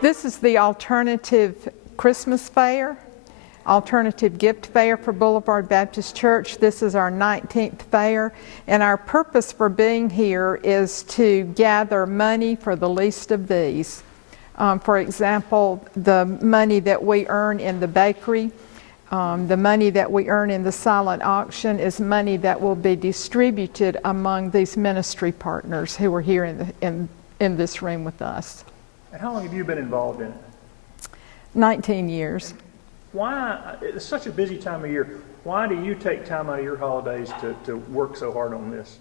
This is the alternative Christmas fair, alternative gift fair for Boulevard Baptist Church. This is our 19th fair, and our purpose for being here is to gather money for the least of these. For example, the money that we earn in the bakery, the money that we earn in the silent auction is money that will be distributed among these ministry partners who are here in this room with us. And how long have you been involved in it? 19 years. Why, it's such a busy time of year, why do you take time out of your holidays to work so hard on this?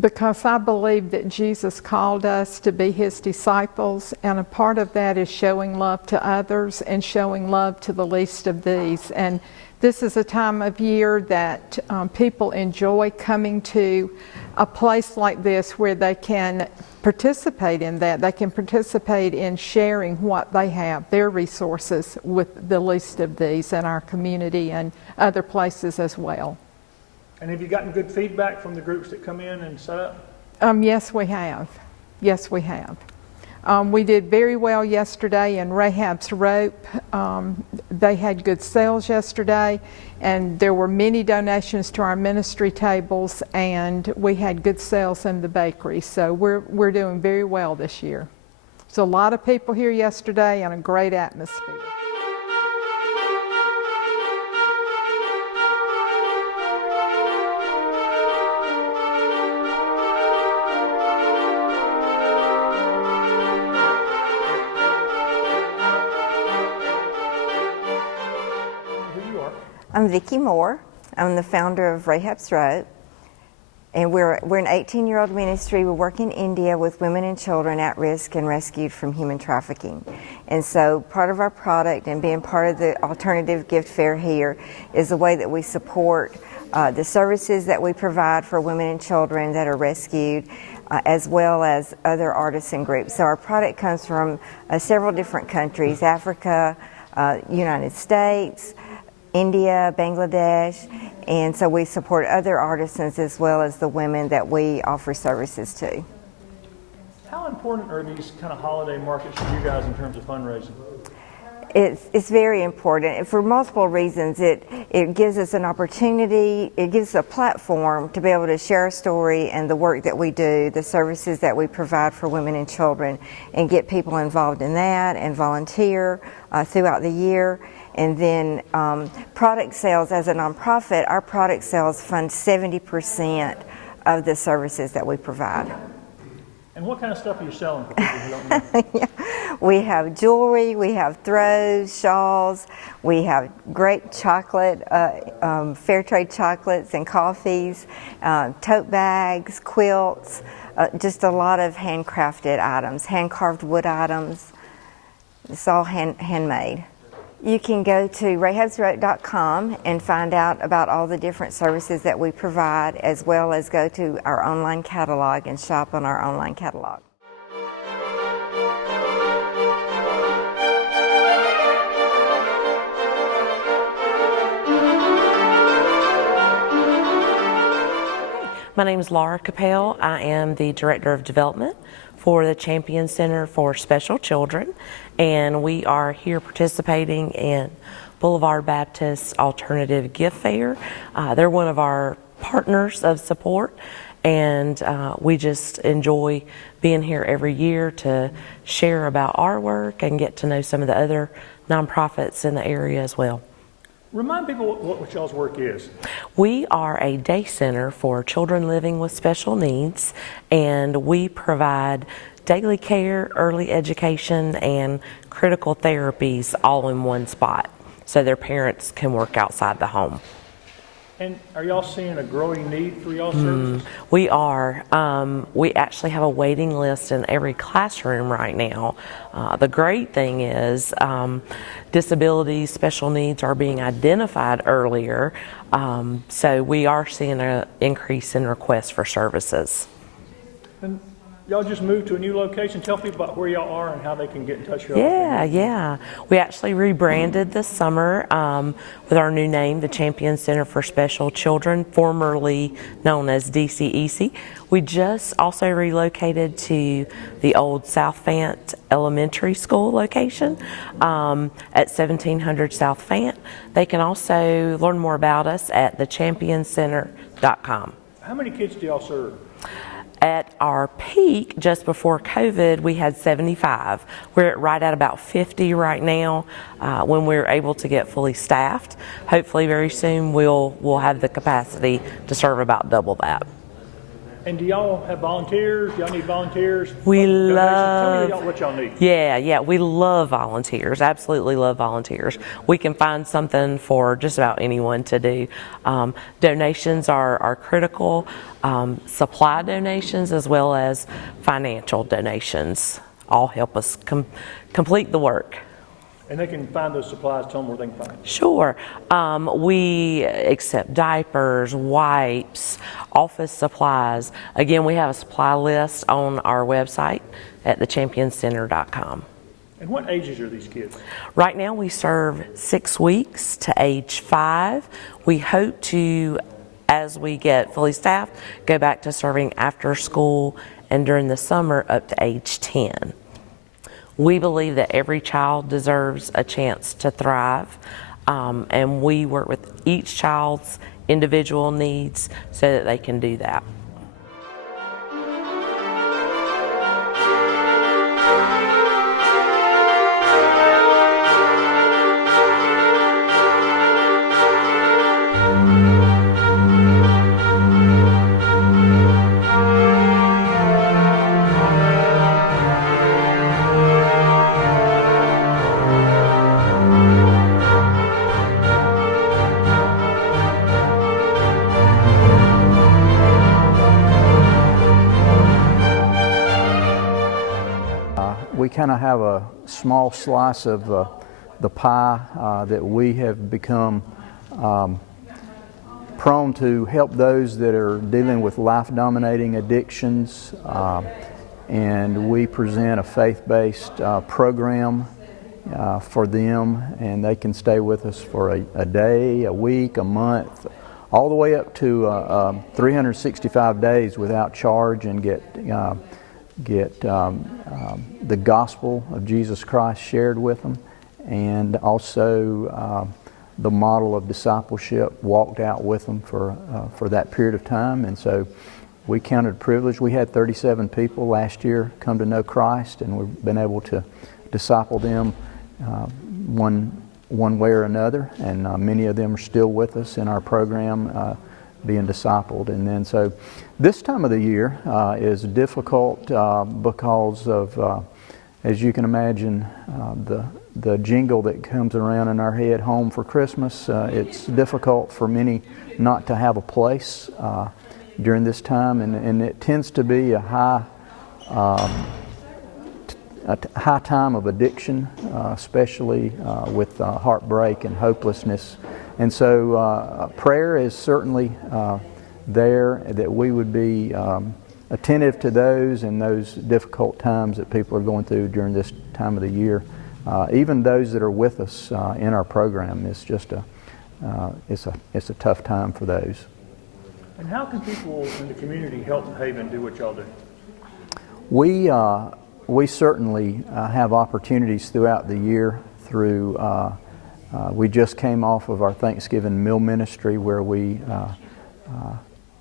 Because I believe that Jesus called us to be his disciples, and a part of that is showing love to others and showing love to the least of these. And this is a time of year that people enjoy coming to a place like this where they can participate in that. They can participate in sharing what they have, their resources, with the least of these in our community and other places as well. And have you gotten good feedback from the groups that come in and set up? Yes, we have. Yes, we have. We did very well yesterday in Rahab's Rope. They had good sales yesterday, and there were many donations to our ministry tables, and we had good sales in the bakery. So we're doing very well this year. So a lot of people here yesterday and a great atmosphere. I'm Vicki Moore. I'm the founder of Rahab's Rope, and we're an 18-year-old ministry. We work in India with women and children at risk and rescued from human trafficking. And so part of our product and being part of the alternative gift fair here is the way that we support the services that we provide for women and children that are rescued, as well as other artisan groups. So our product comes from several different countries: Africa, United States, India, Bangladesh, and so we support other artisans as well as the women that we offer services to. How important are these kind of holiday markets for you guys in terms of fundraising? It's very important for multiple reasons. It gives us an opportunity, it gives us a platform to be able to share our story and the work that we do, the services that we provide for women and children, and get people involved in that and volunteer throughout the year. And then product sales, as a nonprofit, our product sales fund 70% of the services that we provide. And what kind of stuff are you selling for people who don't know? Yeah. We have jewelry, we have throws, shawls, we have great chocolate, fair trade chocolates and coffees, tote bags, quilts, just a lot of handcrafted items, hand-carved wood items. It's all handmade. You can go to rahabsrope.com and find out about all the different services that we provide, as well as go to our online catalog and shop on our online catalog. My name is Laura Capel. I am the Director of Development for the Champion Center for Special Children, and we are here participating in Boulevard Baptist Alternative Gift Fair. They're one of our partners of support, and we just enjoy being here every year to share about our work and get to know some of the other nonprofits in the area as well. Remind people what y'all's work is. We are a day center for children living with special needs, and we provide daily care, early education, and critical therapies all in one spot so their parents can work outside the home. And are y'all seeing a growing need for y'all's services? We are. We actually have a waiting list in every classroom right now. The great thing is disabilities, special needs are being identified earlier, so we are seeing an increase in requests for services. And Y'all just moved to a new location. Tell people about where y'all are and how they can get in touch with y'all. Yeah. We actually rebranded this summer with our new name, the Champion Center for Special Children, formerly known as DCEC. We just also relocated to the old South Fant Elementary School location at 1700 South Fant. They can also learn more about us at thechambioncenter.com. How many kids do y'all serve? At our peak, just before COVID, we had 75. We're right at about 50 right now when we're able to get fully staffed. Hopefully very soon we'll have the capacity to serve about double that. And do y'all have volunteers? Do y'all need volunteers? We Donations? love, Tell me what y'all need. yeah, we love volunteers, absolutely love volunteers. We can find something for just about anyone to do. Donations are critical, supply donations as well as financial donations all help us complete the work. And they can find those supplies. Tell them where they can find them. Sure. We accept diapers, wipes, office supplies. Again, we have a supply list on our website at thechambioncenter.com. And what ages are these kids? Right now we serve 6 weeks to age 5. We hope to, as we get fully staffed, go back to serving after school and during the summer up to age 10. We believe that every child deserves a chance to thrive, and we work with each child's individual needs so that they can do that. We kind of have a small slice of the pie that we have become prone to help those that are dealing with life-dominating addictions, and we present a faith-based program for them, and they can stay with us for a day, a week, a month, all the way up to 365 days without charge, and get the gospel of Jesus Christ shared with them, and also the model of discipleship walked out with them for that period of time. And so we counted privilege. We had 37 people last year come to know Christ, and we've been able to disciple them one way or another, and many of them are still with us in our program being discipled. And then so this time of the year is difficult because of, as you can imagine, the jingle that comes around in our head, home for Christmas. It's difficult for many not to have a place during this time, and it tends to be a high time of addiction, especially with heartbreak and hopelessness. And so prayer is certainly there, that we would be attentive to those in those difficult times that people are going through during this time of the year. Even those that are with us in our program, it's just it's a tough time for those. And how can people in the community help Haven do what y'all do? We certainly have opportunities throughout the year through. We just came off of our Thanksgiving meal ministry, where we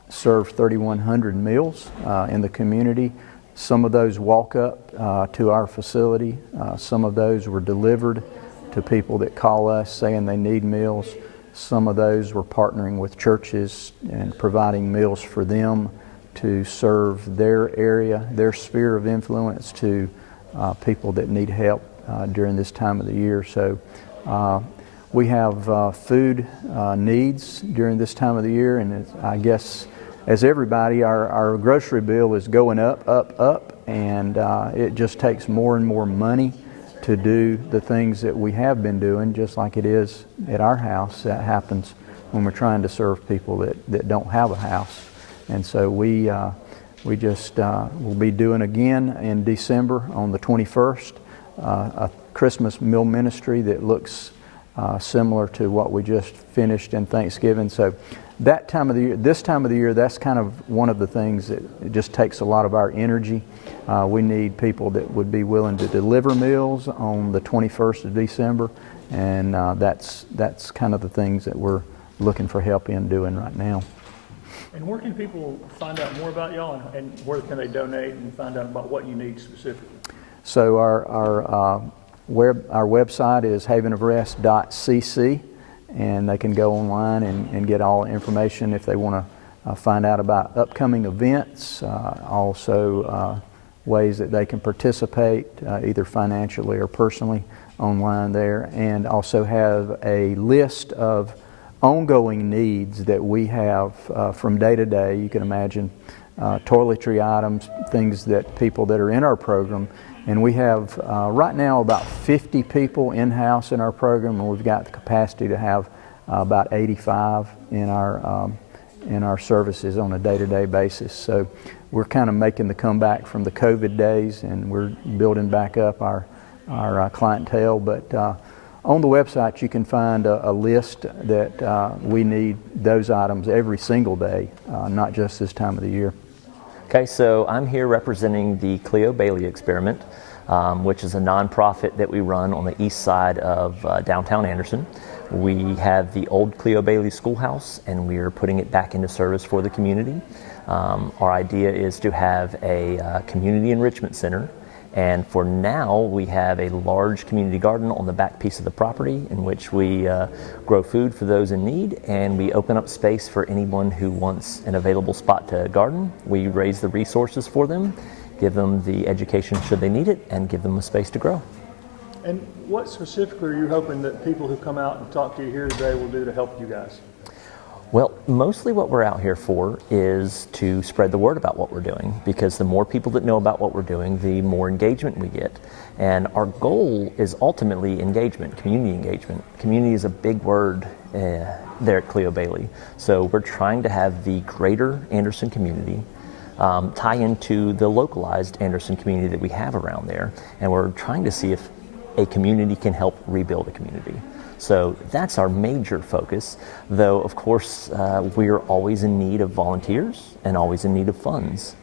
served 3,100 meals in the community. Some of those walk up to our facility. Some of those were delivered to people that call us saying they need meals. Some of those were partnering with churches and providing meals for them to serve their area, their sphere of influence, to people that need help during this time of the year. So we have food needs during this time of the year, and I guess as everybody, our grocery bill is going up, and it just takes more and more money to do the things that we have been doing, just like it is at our house. That happens when we're trying to serve people that don't have a house. And so we we'll be doing again in December on the 21st, a Christmas meal ministry that looks similar to what we just finished in Thanksgiving. So that time of the year, this time of the year, that's kind of one of the things that it just takes a lot of our energy. We need people that would be willing to deliver meals on the 21st of December, and that's kind of the things that we're looking for help in doing right now. And where can people find out more about y'all, and where can they donate and find out about what you need specifically? So our website is havenofrest.cc, and they can go online and get all the information if they want to find out about upcoming events, also ways that they can participate either financially or personally online there, and also have a list of ongoing needs that we have from day to day. You can imagine toiletry items, things that people that are in our program. And we have right now about 50 people in-house in our program, and we've got the capacity to have about 85 in our services on a day-to-day basis. So we're kind of making the comeback from the COVID days, and we're building back up our clientele. But on the website you can find a list that we need those items every single day, not just this time of the year. Okay, so I'm here representing the Cleo Bailey Experiment, which is a nonprofit that we run on the east side of downtown Anderson. We have the old Cleo Bailey Schoolhouse, and we are putting it back into service for the community. Our idea is to have a community enrichment center, and for now we have a large community garden on the back piece of the property in which we grow food for those in need, and we open up space for anyone who wants an available spot to garden. We raise the resources for them, give them the education should they need it, and give them a space to grow. And what specifically are you hoping that people who come out and talk to you here today will do to help you guys? Well, mostly what we're out here for is to spread the word about what we're doing, because the more people that know about what we're doing, the more engagement we get. And our goal is ultimately engagement, community engagement. Community is a big word there at Cleo Bailey. So we're trying to have the greater Anderson community tie into the localized Anderson community that we have around there. And we're trying to see if a community can help rebuild a community. So that's our major focus, though of course we're always in need of volunteers and always in need of funds.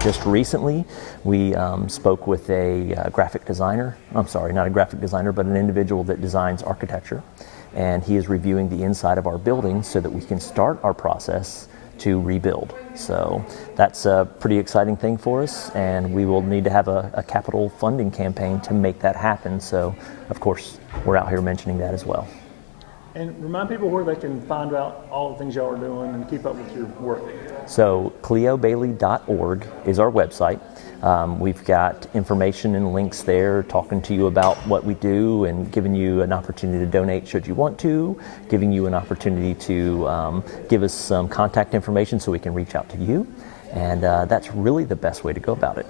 Just recently we spoke with a graphic designer, I'm sorry, not a graphic designer, but an individual that designs architecture, and he is reviewing the inside of our building so that we can start our process to rebuild. So that's a pretty exciting thing for us, and we will need to have a capital funding campaign to make that happen. So of course we're out here mentioning that as well. And remind people where they can find out all the things y'all are doing and keep up with your work. So cleobailey.org is our website. We've got information and links there talking to you about what we do and giving you an opportunity to donate should you want to, giving you an opportunity to give us some contact information so we can reach out to you. And that's really the best way to go about it.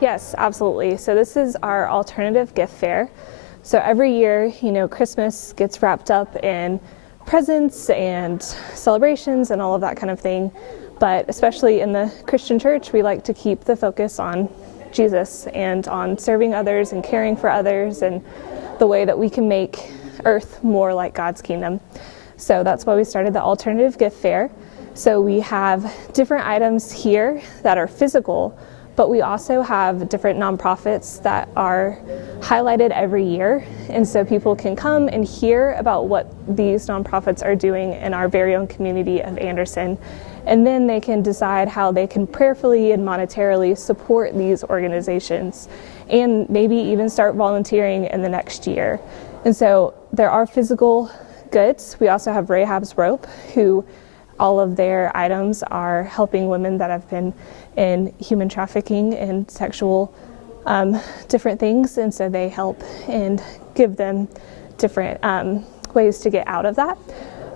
Yes, absolutely. So this is our alternative gift fair. So every year, Christmas gets wrapped up in presents and celebrations and all of that kind of thing. But especially in the Christian church, we like to keep the focus on Jesus and on serving others and caring for others and the way that we can make earth more like God's kingdom. So that's why we started the alternative gift fair. So we have different items here that are physical, but we also have different nonprofits that are highlighted every year. And so people can come and hear about what these nonprofits are doing in our very own community of Anderson. and then they can decide how they can prayerfully and monetarily support these organizations and maybe even start volunteering in the next year. And so there are physical goods. We also have Rahab's Rope, who all of their items are helping women that have been in human trafficking and sexual different things, and so they help and give them different ways to get out of that.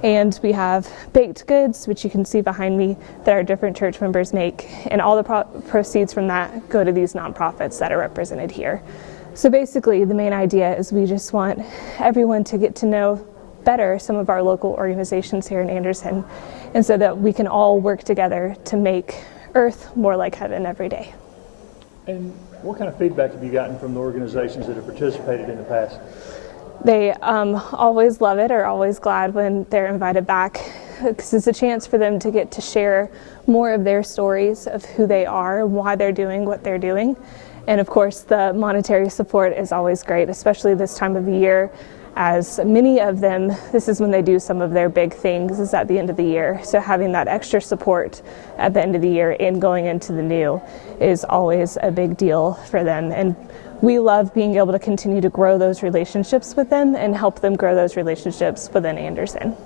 And we have baked goods, which you can see behind me, that our different church members make, and all the proceeds from that go to these nonprofits that are represented here. So basically, the main idea is we just want everyone to get to know better some of our local organizations here in Anderson, and so that we can all work together to make Earth more like heaven every day. And what kind of feedback have you gotten from the organizations that have participated in the past? They always love it, or always glad when they're invited back, because it's a chance for them to get to share more of their stories of who they are and why they're doing what they're doing. And of course, the monetary support is always great, especially this time of the year, as many of them, this is when they do some of their big things, is at the end of the year. So having that extra support at the end of the year and going into the new is always a big deal for them. And we love being able to continue to grow those relationships with them and help them grow those relationships within Anderson.